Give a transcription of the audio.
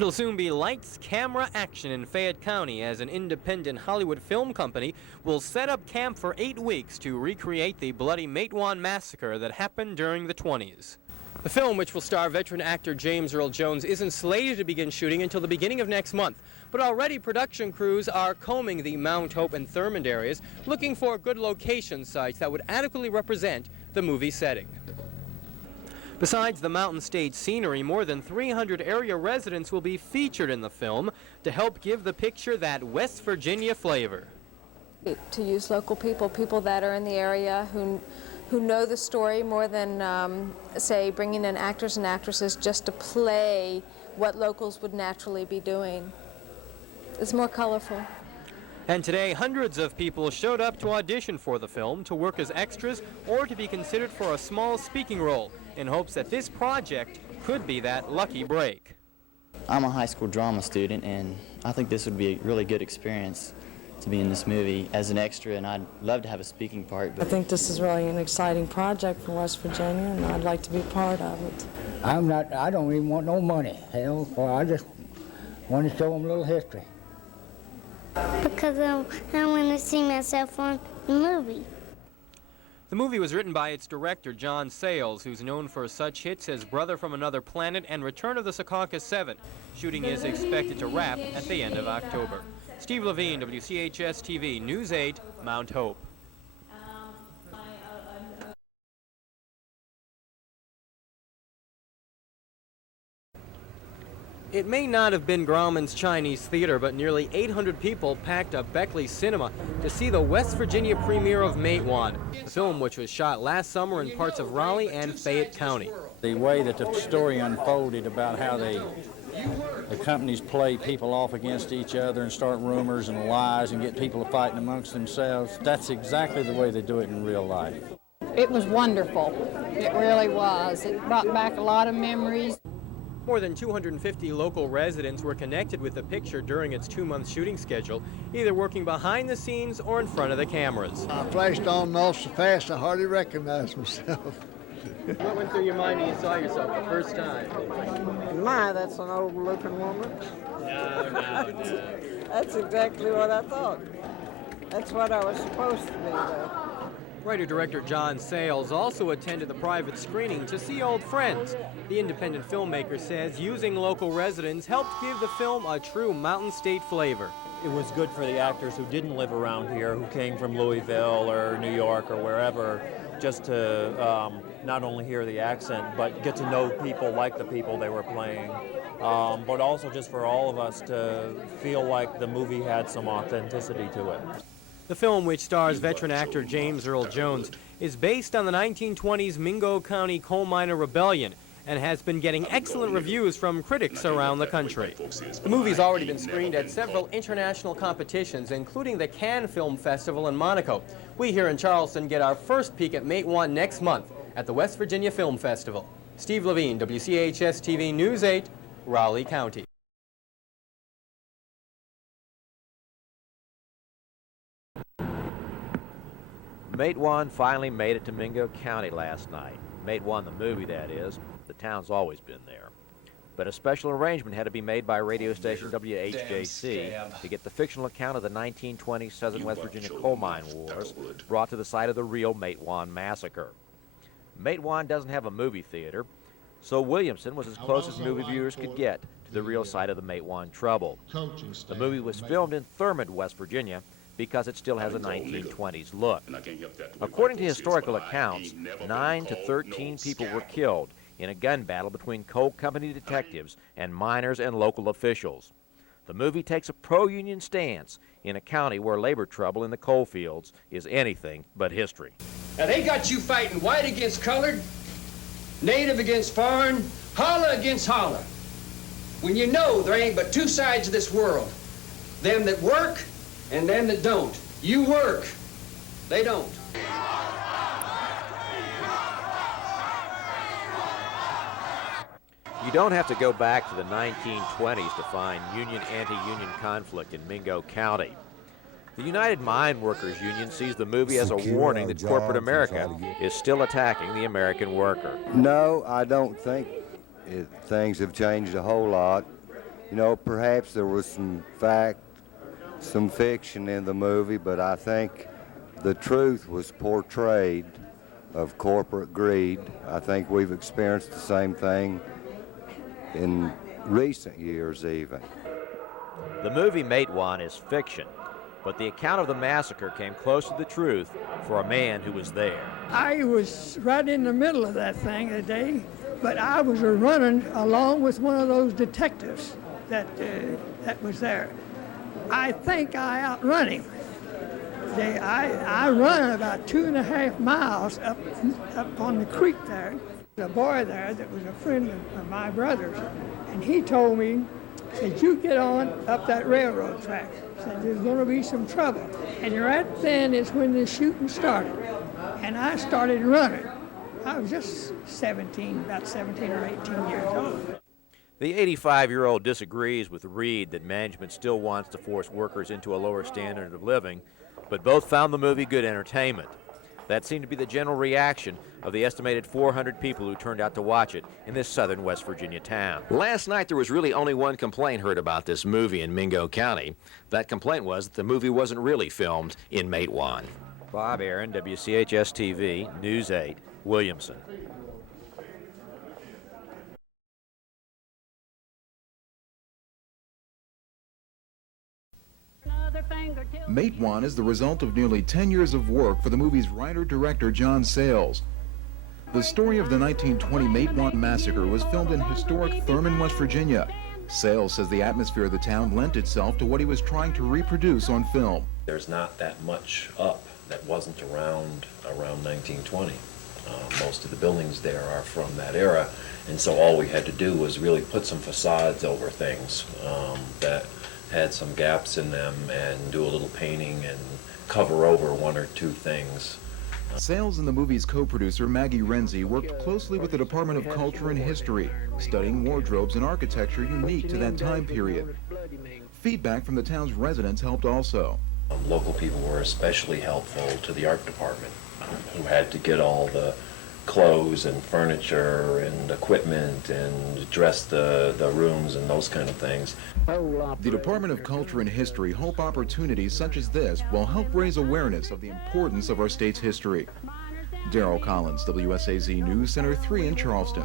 It'll soon be lights, camera, action in Fayette County as an independent Hollywood film company will set up camp for 8 weeks to recreate the bloody Matewan massacre that happened during the 20s. The film, which will star veteran actor James Earl Jones, isn't slated to begin shooting until the beginning of next month. But already production crews are combing the Mount Hope and Thurmond areas, looking for good location sites that would adequately represent the movie setting. Besides the mountain stage scenery, more than 300 area residents will be featured in the film to help give the picture that West Virginia flavor. To use local people, people that are in the area who know the story more than, say, bringing in actors and actresses just to play what locals would naturally be doing. It's more colorful. And today, hundreds of people showed up to audition for the film, to work as extras, or to be considered for a small speaking role, in hopes that this project could be that lucky break. I'm a high school drama student, and I think this would be a really good experience to be in this movie as an extra, and I'd love to have a speaking part. I think this is really an exciting project for West Virginia, and I'd like to be part of it. I don't even want no money, hell, I just want to show them a little history. Because I want to see myself on the movie. The movie was written by its director, John Sayles, who's known for such hits as Brother from Another Planet and Return of the Secaucus 7. Shooting is expected to wrap at the end of October. Steve Levine, WCHS-TV, News 8, Mount Hope. It may not have been Grauman's Chinese Theater, but nearly 800 people packed up Beckley Cinema to see the West Virginia premiere of Matewan, a film which was shot last summer in parts of Raleigh and Fayette County. The way that the story unfolded about how the companies play people off against each other and start rumors and lies and get people fighting amongst themselves, that's exactly the way they do it in real life. It was wonderful. It really was. It brought back a lot of memories. More than 250 local residents were connected with the picture during its 2-month shooting schedule, either working behind the scenes or in front of the cameras. I flashed on and off so fast I hardly recognized myself. What went through your mind when you saw yourself the first time? My, that's an old-looking woman. No. That's exactly what I thought. That's what I was supposed to be, though. Writer-director John Sayles also attended the private screening to see old friends. The independent filmmaker says using local residents helped give the film a true Mountain State flavor. It was good for the actors who didn't live around here, who came from Louisville or New York or wherever, just to not only hear the accent, but get to know people like the people they were playing. But also just for all of us to feel like the movie had some authenticity to it. The film, which stars veteran actor James Earl Jones, is based on the 1920s Mingo County coal miner rebellion and has been getting excellent reviews from critics around the country. The movie's already been screened at several international competitions, including the Cannes Film Festival in Monaco. We here in Charleston get our first peek at Matewan next month at the West Virginia Film Festival. Steve Levine, WCHS-TV News 8, Raleigh County. Matewan finally made it to Mingo County last night. Matewan, the movie, that is. The town's always been there. But a special arrangement had to be made by radio station WHJC to get the fictional account of the 1920 Southern West Virginia coal mine wars brought to the site of the real Matewan massacre. Matewan doesn't have a movie theater, so Williamson was as close as movie viewers could get to the real site of the Matewan trouble. The movie was filmed in Thurmond, West Virginia, because it still has a 1920s look. According to historical accounts, 9 to 13 people were killed in a gun battle between coal company detectives and miners and local officials. The movie takes a pro-union stance in a county where labor trouble in the coal fields is anything but history. Now they got you fighting white against colored, native against foreign, holler against holler. When you know there ain't but two sides of this world, them that work and them that don't. You work, they don't. You don't have to go back to the 1920s to find union anti-union conflict in Mingo County. The United Mine Workers Union sees the movie as a warning that corporate America is still attacking the American worker. No, I don't think things have changed a whole lot. You know, perhaps there was some fact, some fiction in the movie, but I think the truth was portrayed of corporate greed. I think we've experienced the same thing in recent years even. The movie Matewan is fiction, but the account of the massacre came close to the truth for a man who was there. I was right in the middle of that thing that day, but I was running along with one of those detectives that was there. I think I outrun him. I run about 2.5 miles up on the creek there. A boy there that was a friend of my brother's, and he told me, said, you get on up that railroad track. Said, there's going to be some trouble. And right then is when the shooting started. And I started running. I was just about 17 or 18 years old. The 85-year-old disagrees with Reed that management still wants to force workers into a lower standard of living, but both found the movie good entertainment. That seemed to be the general reaction of the estimated 400 people who turned out to watch it in this southern West Virginia town. Last night there was really only one complaint heard about this movie in Mingo County. That complaint was that the movie wasn't really filmed in Matewan. Bob Aaron, WCHS-TV, News 8, Williamson. Matewan is the result of nearly 10 years of work for the movie's writer-director John Sayles. The story of the 1920 Matewan massacre was filmed in historic Thurman, West Virginia. Sayles says the atmosphere of the town lent itself to what he was trying to reproduce on film. There's not that much up that wasn't around 1920. Most of the buildings there are from that era, and so all we had to do was really put some facades over things that had some gaps in them and do a little painting and cover over one or two things. Sayles and the movie's co-producer Maggie Renzi worked closely with the Department of Culture and History, studying wardrobes and architecture unique to that time period. Feedback from the town's residents helped also. Local people were especially helpful to the art department, who had to get all the clothes and furniture and equipment and dress the rooms and those kind of things. The Department of Culture and History hope opportunities such as this will help raise awareness of the importance of our state's history. Darrell Collins, WSAZ News Center 3 in Charleston.